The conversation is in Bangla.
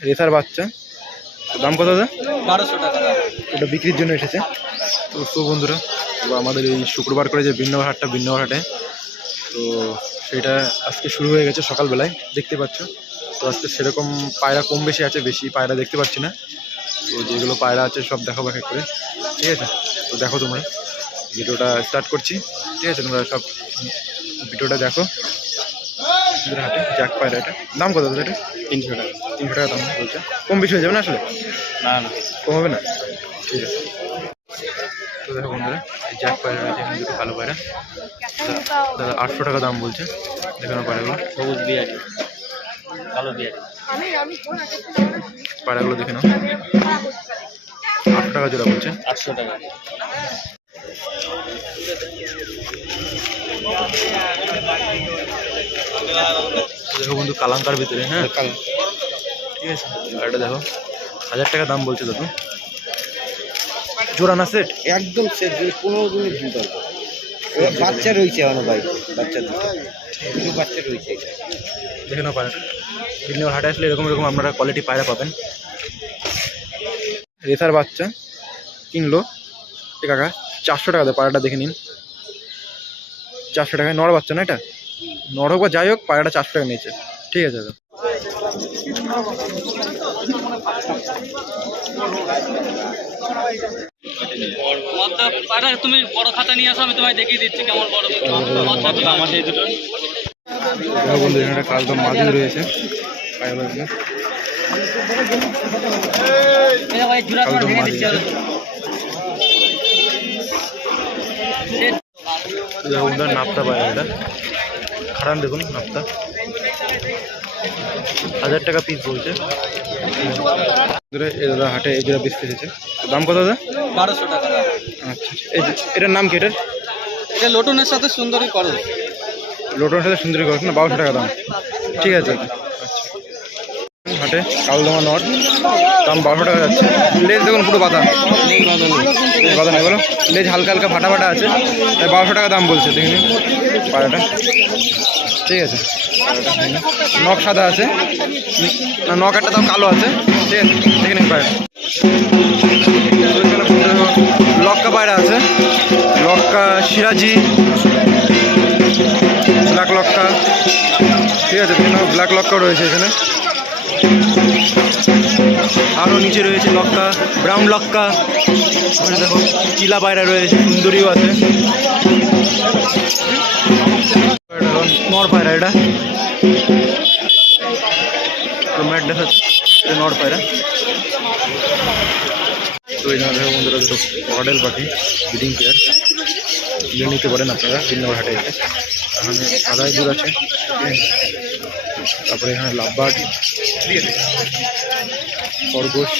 রেসার বাচ্চা। দাম কত দাদা? বারোশো টাকা। ওটা বিক্রির জন্য এসেছে। তো তো বন্ধুরা তো আমাদের এই শুক্রবার করে যে বিন্নবার হাটটা বিন্নবার হাটে তো সেটা আজকে শুরু হয়ে গেছে সকালবেলায় দেখতে পাচ্ছ। তো আজকে সেরকম পায়রা কম বেশি আছে বেশি পায়রা দেখতে পাচ্ছি না। তো যেগুলো পায়রা আছে সব দেখাবো এক করে। ঠিক আছে? তো দেখো তোমরা ভিডিওটা স্টার্ট করছি। ঠিক আছে তোমরা সব ভিডিওটা দেখো। আমাদের হাটে জ্যাক পায়রা এটা দাম কত দাদা এটা? তিনশো টাকা। তিনশো টাকা দাম বলছে। কম বেশি হয়ে যাবে না আসলে? না না। কম হবে না? ঠিক আছে। তো দেখো বন্ধুরা এই জ্যাক পায়রা আছে এখানে দুটো ভালো পায়রা। দাদা- আটশো টাকা দাম বলছে। দেখানো পায়রাগুলো। সবুজ বিয়ারি। কালো বিয়ারি। পায়রাগুলো দেখে নাও। আটশো টাকা জোড়া বলছে। আটশো টাকা। তো দেখো বন্ধু কালাঙ্কার ভিতরে হ্যাঁ? ঠিক আছে আর এটা দেখো। হাজার টাকা দাম বলছে দাদু জোড়া না সেট? একদম সেট পনেরো দিনের আসবে বাচ্চা রয়েছে আমার বাড়িতে বাচ্চা দুটো। দুটো বাচ্চা রয়েছে দেখে নাও পায়রাটা। বিভিন্ন হাটে আসলে এরকম এরকম আপনারা কোয়ালিটি পায়রা পাবেন। রেসার বাচ্চা কিনলো। কাকা চারশো টাকা দেয় পায়রাটা দেখে নিন। চারশো টাকায় নর বাচ্চা না এটা? নর হোক বা যাই হোক পায়রাটা চারশো টাকা নিয়েছে। ঠিক আছে দাদা। তুমি বড় খাতা নিয়ে আসো আমি তোমায় দেখিয়ে দিচ্ছি কেমন বড়। দুটো। বন্ধু এখানে একটা কালদম মাদুর রয়েছে। নাপতা পায়রা এটা খারাপ দেখুন নাপটা হাজার টাকা পিস বলছে। দাদা হাটে এই জোড়া পিস দাম কত দাদা? বারোশো টাকা। আচ্ছা এই এটার নাম কি এটার? এটা লোটনের সাথে সুন্দরী করো লোটনের সাথে সুন্দরী করছে না? বারোশো টাকা দাম। ঠিক আছে। আচ্ছা হাটে, কালদমা নট। দাম বারোশো টাকা যাচ্ছে। লেজ দেখুন পুরো বাতা বাতা নেই, বলো। লেজ হালকা হালকা ফাটা ফাটা আছে। বারোশো টাকা দাম বলছে, দেখে নিন। পায়রাটা ঠিক আছে। নখ সাদা আছে। না, নখ একটা দাম কালো আছে। ঠিক আছে, দেখে নিন পায়রা লক্কা পায়রা আছে। লক্কা, সিরাজি। ব্ল্যাক লক্কা। ঠিক আছে বিভিন্ন ব্ল্যাক লক্কাও রয়েছে এখানে। আরও নিচে রয়েছে লক্কা, ব্রাউন লক্কা। দেখো, চিলা পায়রা রয়েছে, সুন্দরীও আছে। নর পায়রা এটা। ম্যাট দেখাচ্ছে নর পায়রা। দুটো পাখি, ব্রিডিং পেয়ার। নিতে পারেন আপনারা বিন্নগর হাটে এখানে আছে। তারপরে এখানে লাভবার্ড খরগোশ।